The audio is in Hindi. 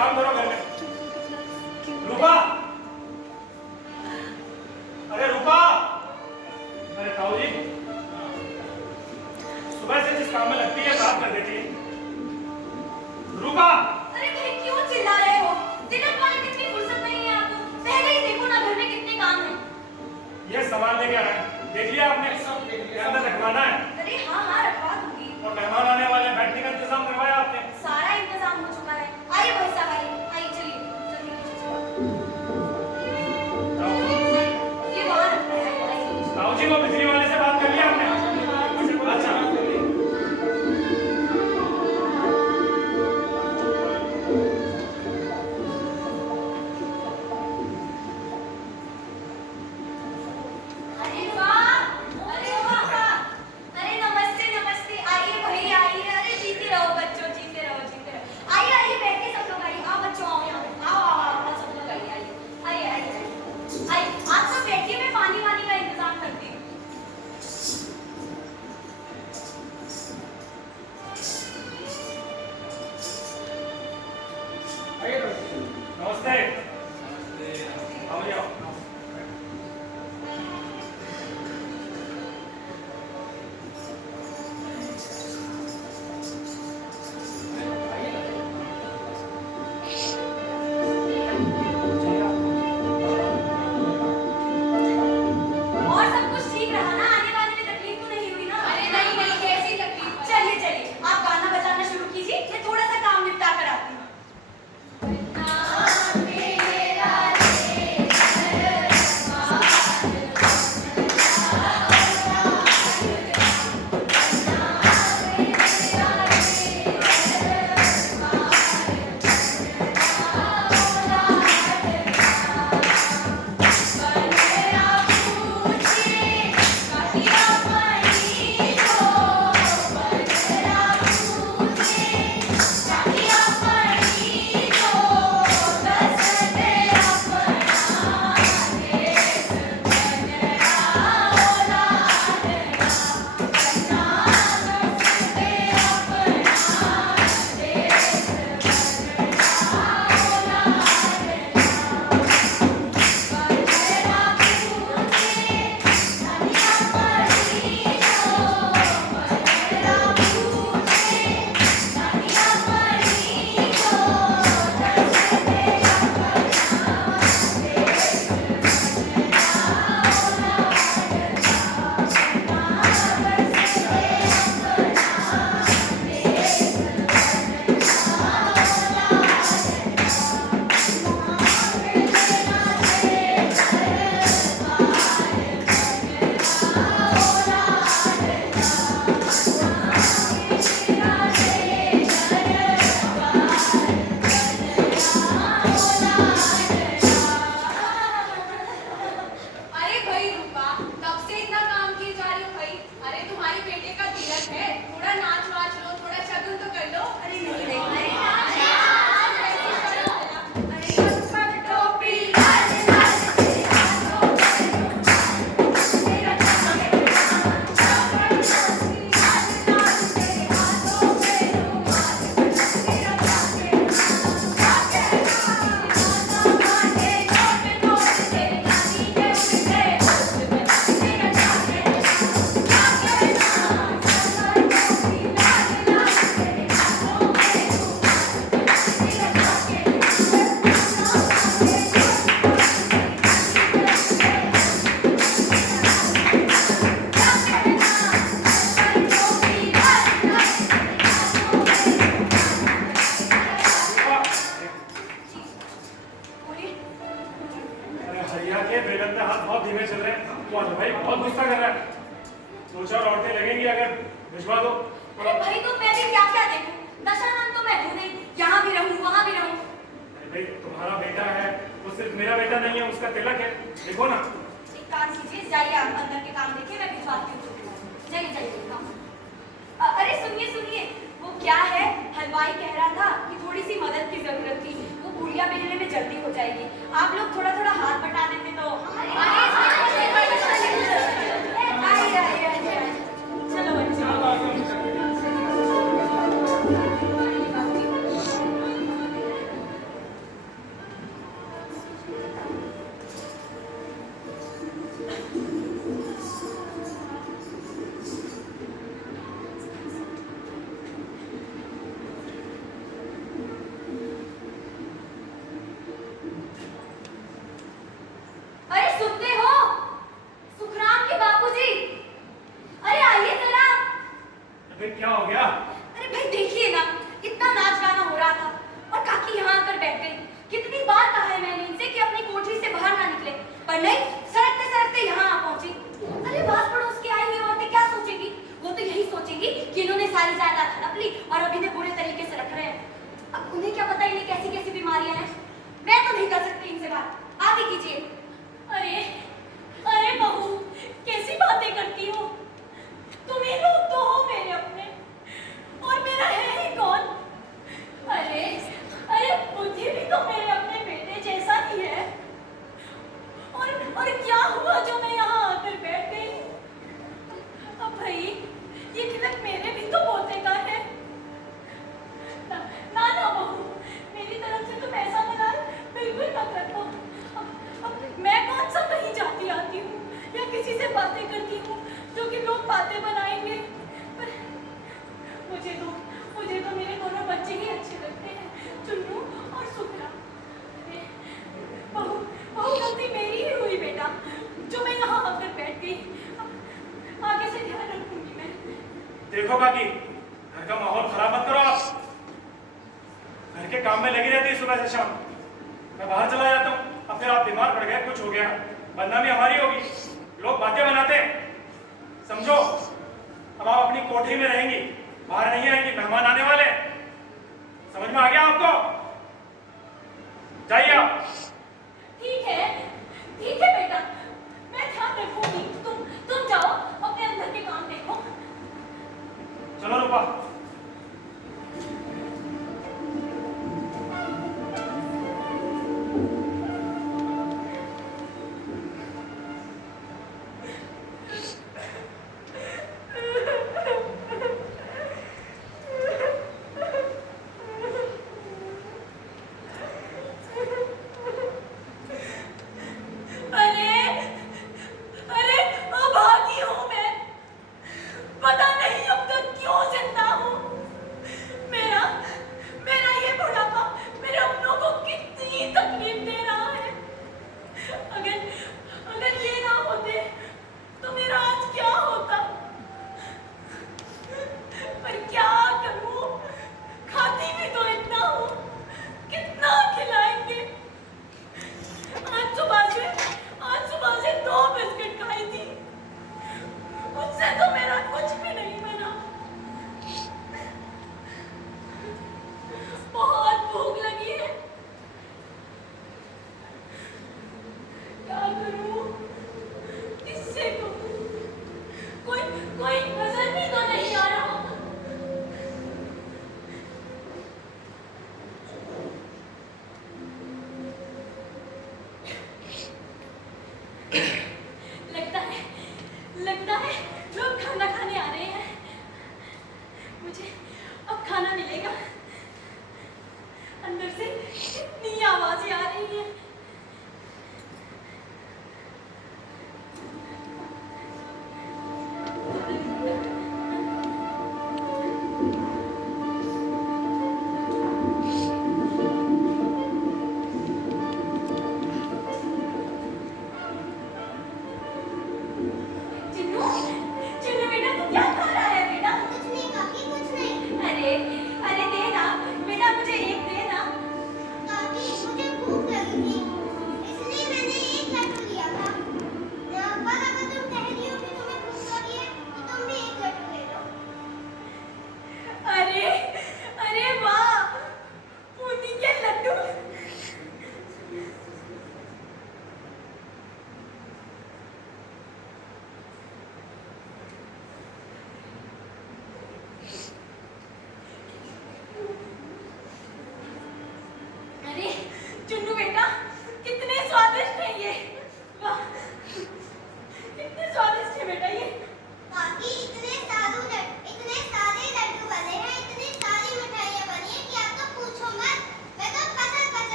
काम करो घर में। रूपा, अरे रूपा, अरे ताऊ जी, सुबह से जिस काम में लगती है बात कर देती है। रूपा, अरे भाई क्यों चिल्ला रहे हो? दिनक वाले कितनी फुर्सत नहीं है आपको? पहले ही देखो ना घर में कितने काम हैं। ये सामान लेके आना है, देख लिया आपने? सब देख लिया। अंदर रखवाना है। अरे हाँ हाँ रखवा दूंगी। और मेहमान आने वाले, बैठने का इंतजाम करवाया आपने? सारा इंतजाम हो चुका है। आइए भाई साहब आइए, चलिए जल्दी ये वहाँ रखना है। ताऊ जी को बिजली वाले से बात कर लिया आपने? अच्छा नमस्ते। आओ जी, आओ। और सब कुछ ठीक रहा ना? आने वाले में तकलीफ तो नहीं हुई ना? अरे नहीं नहीं, कैसी तकलीफ? चलिए चलिए आप गाना बजाना शुरू कीजिए, मैं थोड़ा सा काम निपटा कर आती हूँ। भिजवा दो। अरे भाई तो मैं भी क्या क्या देखूं? दशानंद तो मैं हूं नहीं, यहाँ भी रहूं वहाँ भी रहूं। भाई तुम्हारा बेटा है, वो सिर्फ मेरा बेटा नहीं है, उसका तिलक है, देखो ना। एक काम कीजिए, जाइए आप अंदर के काम देखिए, मैं भिजवाती हूँ। जाइए जाइए काम। अरे सुनिए सुनिए, वो क्या है, हलवाई कह रहा था कि थोड़ी सी मदद की जरूरत थी, वो गुड़िया भेजने में जल्दी हो जाएगी, आप लोग थोड़ा थोड़ा हाथ बटा देते तो। चलो बच्चे। और नहीं, सड़कते सड़कते यहाँ आ पहुंची। अरे पास पड़ोस की आई हुई औरतें क्या सोचेंगी? वो तो यही सोचेंगी कि इन्होंने सारी जायदाद हड़प ली और अब इन्हें बुरे तरीके से रख रहे हैं। अब उन्हें क्या पता इन्हें कैसी कैसी बीमारियां हैं। मैं तो नहीं कर सकती इनसे बात, आप ही कीजिए। अरे अरे बहू, कैसी बातें करती हो? तुम ही लोग तो हो मेरे अपने, और मेरा है ही कौन? अरे अरे बुद्धि भी तो मेरे अपने बेटे जैसा ही है। और क्या हुआ जो मैं यहाँ आकर बैठ गई? अब भाई ये तिलक मेरे भी तो पोते का है ना। ना बहू, मेरी तरफ से तुम ऐसा मलाल बिल्कुल मत रखो। अब मैं कौन सा कहीं जाती आती हूँ या किसी से बातें करती हूँ जो कि लोग बातें बनाएंगे। पर मुझे तो मेरे दोनों बच्चे ही अच्छे लगते हैं, चुन्नू और सुखरा। बहु गलती मेरी ही हुई बेटा, जो मैं यहाँ आकर बैठ गई। आगे से ध्यान रखूंगी मैं। देखो काकी, घर का माहौल खराब मत करो आप। घर के काम में लगी रहती है सुबह से शाम। मैं बाहर चला जाता हूँ, अब फिर आप बीमार पड़ गए, कुछ हो गया, बदनामी हमारी होगी, लोग बातें बनाते हैं। समझो, अब आप अपनी कोठरी में रहेंगी, बाहर नहीं आएंगी, मेहमान आने वाले हैं। समझ में आ गया?